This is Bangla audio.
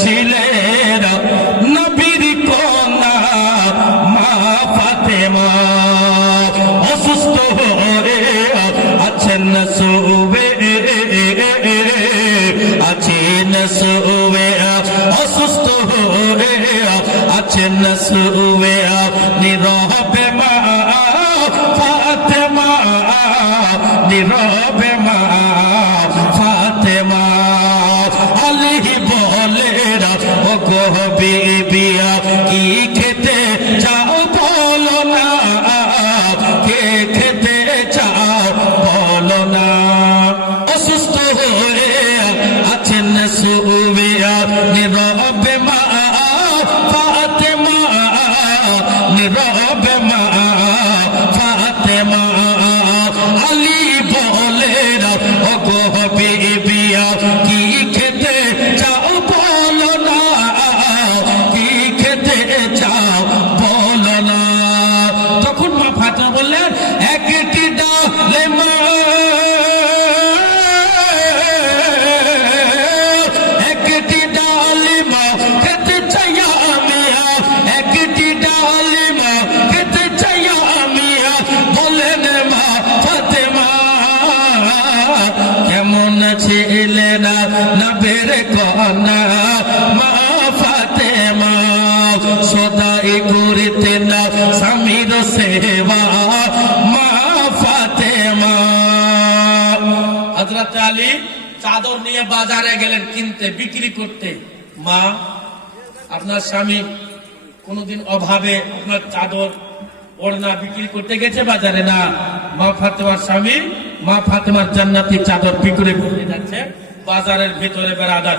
ছিলেন নবীর কন্যা মা ফাতেমা। অসুস্থ হয়ে আছেন শুয়ে, আছেন শুয়ে, অসুস্থ হয়ে আছেন শুয়ে, নীরবে মা ফাতেমা, নীরবে মা ফাতেমা। আলী বলেন ও গো বিবিয়া কি খেতে চাও বলো না, কে খেতে চাও বলো না। অসুস্থ হয়ে আছেন শুয়ে, নীরবে মা ফাতেমা, নীরবে মা ফাতেমা। আলী বলেন ও গো বিবিয়া কি খেতে চাও বলো না, কি খেতে চাও বলো না। তখন মা ফাতেমা বললেন একটি ডালে মা, একটি ডালে মা খেতে চাই আমি, একটি ডালে মা খেতে চাই আমি। বলেন মা ফাতেমা কেমন ছিলেন নবীর কন্যা মা ফাতেমা, সদাই করিতেন স্বামীর সেবা মা ফাতেমা। হযরত আলী চাদর নিয়ে বাজারে গেলেন কিনতে, বিক্রি করতে। মা আপনার স্বামী কোনদিন অভাবে আপনার চাদর ওড়না বিক্রি করতে গেছে বাজারে? না, মা ফাতেমার স্বামী মা ফাতেমার জান্নাতি চাদর বিক্রি করতে যাচ্ছে বাজারের ভিতরে বেড়াদার।